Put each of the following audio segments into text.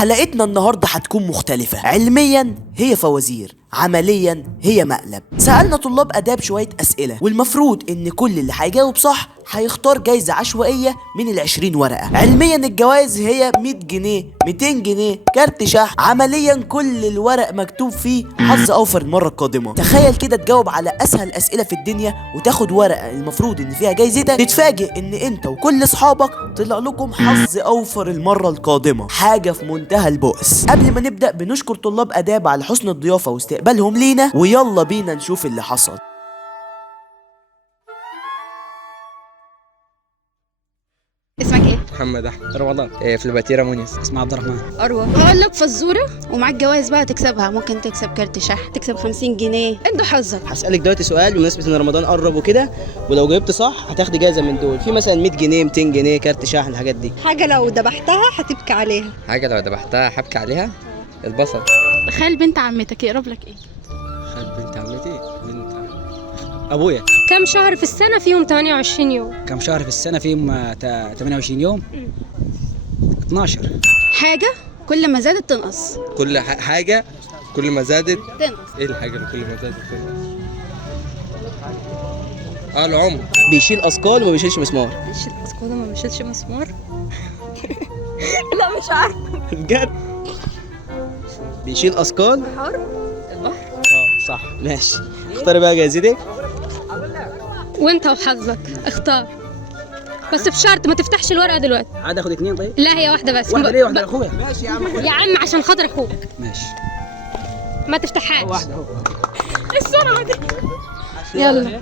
حلقتنا النهاردة هتكون مختلفة. علميا هي فوازير، عمليا هي مقلب. سألنا طلاب آداب شوية أسئلة، والمفروض إن كل اللي هيجاوب صح هيختار جايزة عشوائية من ال20 ورقة. علميا الجوائز هي 100 جنيه، 200 جنيه، كارت شحن. عمليا كل الورق مكتوب فيه حظ أوفر المرة القادمة. تخيل كده تجاوب على أسهل أسئلة في الدنيا وتاخد ورقة المفروض إن فيها جايزتك، تتفاجئ إن أنت وكل أصحابك طلع لكم حظ أوفر المرة القادمة. حاجة في منتهى البؤس. قبل ما نبدأ بنشكر طلاب آداب على حسن الضيافة واستقبالهم لينا، ويلا بينا نشوف اللي حصل. اسمك ايه؟ محمد احمد رمضان في الباتيرة مونيس. اسمي عبد الرحمن. اروى. هقول لك فزوره ومعاك جوائز بقى تكسبها. ممكن تكسب كارت شحن، تكسب 50 جنيه، انت حظك. هسألك دلوقتي سؤال بمناسبة ان رمضان قرب وكده، ولو جاوبت صح هتاخدي جايزة من دول، في مثلا 100 جنيه 200 جنيه كارت شحن، الحاجات دي. حاجه لو ذبحتها هتبكي عليها. حاجة لو ذبحتها حبكي عليها. البصل. تخيل بنت عمتك يقرب لك ايه؟ خد بنت عمتي. بنت ابويا. كم شهر في السنة فيهم 28 يوم؟ كم شهر في السنة فيهم 28 يوم؟ 12. حاجه كل ما زادت تنقص. كل حاجة كل ما زادت تنقص. ايه الحاجة اللي كل ما زادت تنقص؟ العمر. بيشيل أثقال وما بيشيلش مسمار. بيشيل أثقال وما بيشيلش مسمار؟ لا مش عارفة. بجد؟ بيشيل أثقال. البحر. صح ماشي. اختاري بقى جايزتك. وانت وحظك اختار، بس بشرط ما تفتحش الورقة دلوقتي. عاد اخد 2 طيب؟ لا هي واحدة بس. واحدة ليه؟ واحدة لاخويا. ماشي يا عم. يا عم عشان خاطر اخوك ماشي. ما تفتحهاش. واحدة اهو. السرعة دي. يلا.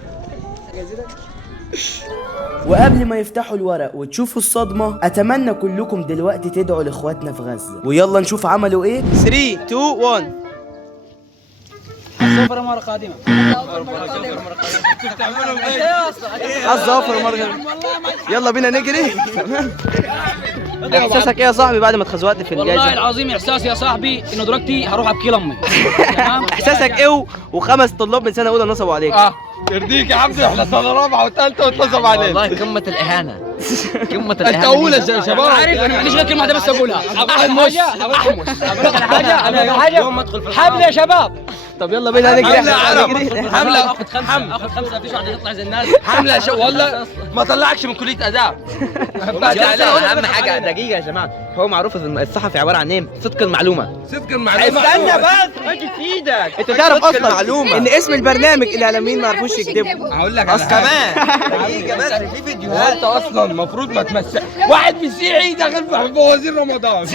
وقبل ما يفتحوا الورق وتشوفوا الصدمة، أتمنى كلكم دلوقتي تدعوا لإخواتنا في غزة. ويلا نشوف عملوا إيه. 3 2 1. السفر مرة قادمة. السفر مرة. يلا بينا نجري. احساسك ايه يا صاحبي بعد ما اتخزوقت في الجائزة؟ والله العظيم احساسي يا صاحبي انه دلوقتي هروح ابكي لامي. تمام. احساسك ايه وخمس طلاب من سنة اولى نصبوا عليك؟ يرضيك يا حمدي، احنا سنة رابعة وثالثة واتنصب علينا. والله قمة الإهانة. قمة انت الإهانة. اولى يا شباب. عارف انا ما عنديش غير كلمة واحدة بس اقولها. احمس. حاجة. يوم ما ادخل في حمل يا شباب. طب يلا بينا نجري. حملة. اخذ 5 مفيش واحد يطلع زي الناس. حملة والله ما طلعكش من كلية آداب. اهم حاجه دقيقه يا جماعه، هو معروف ان الصحفي عباره عن ايه؟ صدق المعلومه. صدق المعلومة. استنى بس اجي في ايدك. انت تعرف اصلا ان اسم البرنامج الاعلاميين ما عرفوش يكتبوا. هقول لك على كمان دقيقة بس في فيديوهات. انت اصلا المفروض ما تمثل واحد مسيحي داخل في فوازير رمضان.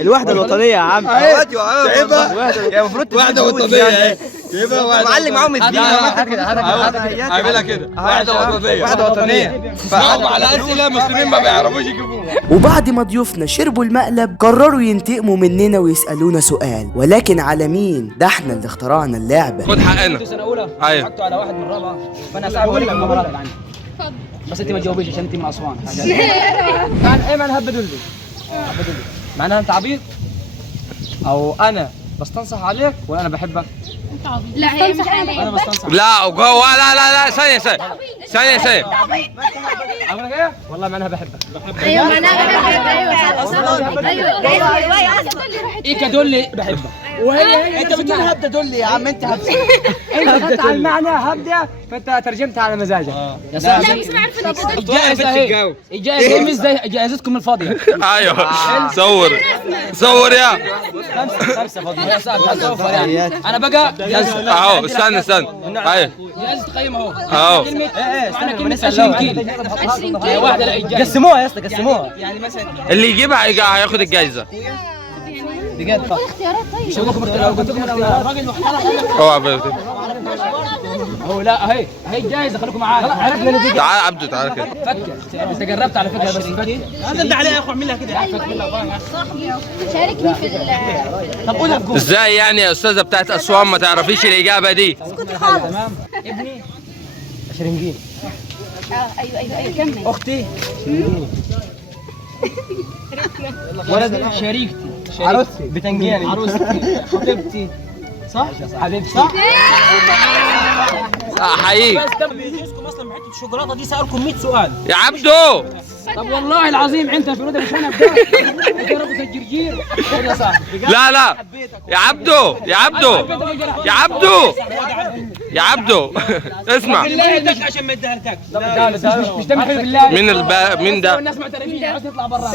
الوحده الوطنيه يا عم. يا المفروض واحدة وطنية اهي. جيبها واحدة. معلم معاهم الدين. اعملها كده. واحدة وطنية. واحده وطنيه. فهم على أسئلة مسلمين ما بيعرفوش يجيبوها. وبعد ما ضيوفنا شربوا المقلب، قرروا ينتقموا مننا ويسألونا سؤال، ولكن على مين؟ ده احنا اللي اخترعنا اللعبة. خد حقنا. سنة أولى. ايوه. حطوا على واحد من الرابعة. فأنا هساعدك أقول لك المهارات اللي عندي. بس أنت ما تجاوبيش عشان أنت من أسوان. معنى إيه معنى هبدولي؟ هبدولي. معناها أنت عبيط؟ أو أنا بستنصح عليك ولا أنا بحبك؟ لا هي مش عليك. أنا بستنصح. لا وجوه لا ثانية. أقول لك إيه؟ والله معناها بحبك. ايوه معناها بحبك. ايوه إيه كدولي بحبك. وهي انت بتقول هبده دولي يا عم. انت انت خدت على المعنى هبده فانت ترجمتها على مزاجك. يا لا سلام. بس ما عرفت كده. الجائزه اهي. الجائزه مش زي جائزتكم الفاضيه. ايوه. صور يا خمسه فاضيه. يا ساتر يعني. انا بقى اهو. استنى ايوه. جائزه تقييم اهو. اهو. انا كلمه 20 كيلو. 20 كيلو واحده. لا قسموها يا اسطى قسموها. يعني مثلا اللي يجيبها هياخد الجايزة. بجد اختيارات. طيب مش هقول لكم اختيارات. قلت لكم اختيارات. راجل محترم. اوعى هو لا اهي الجائزه. خليكم معايا. عرفنا اللي دي. تعال عبده تعال كده. فكر. انت جربت على فكره بس فكر. هذا انت عليه يا اخو. اعملها كده. شاركني في طب قولها بجوز. ازاي يعني يا استاذة بتاعت اسوان ما تعرفيش الاجابة دي؟ تمام. ابني 20 جنيه. ايوه كمل. اختي ولد شريكتي. عروستي بتنجاني. عروستي خطيبتي. صح؟ حبيبتي. صح؟ احييك بيجيزكم اصلا بحته الشوكولاته دي. سالكم 100 سؤال يا عبده. طب والله العظيم انت في رده مش انا بجد. جربوا كتير خد يا صاحبي. لا لا يا عبدو يا عبدو يا عبدو يا عبدو اسمع عشان ما ادهلتكش. مش ده بالله. مين ده؟ الناس معترفين عايز تطلع برا.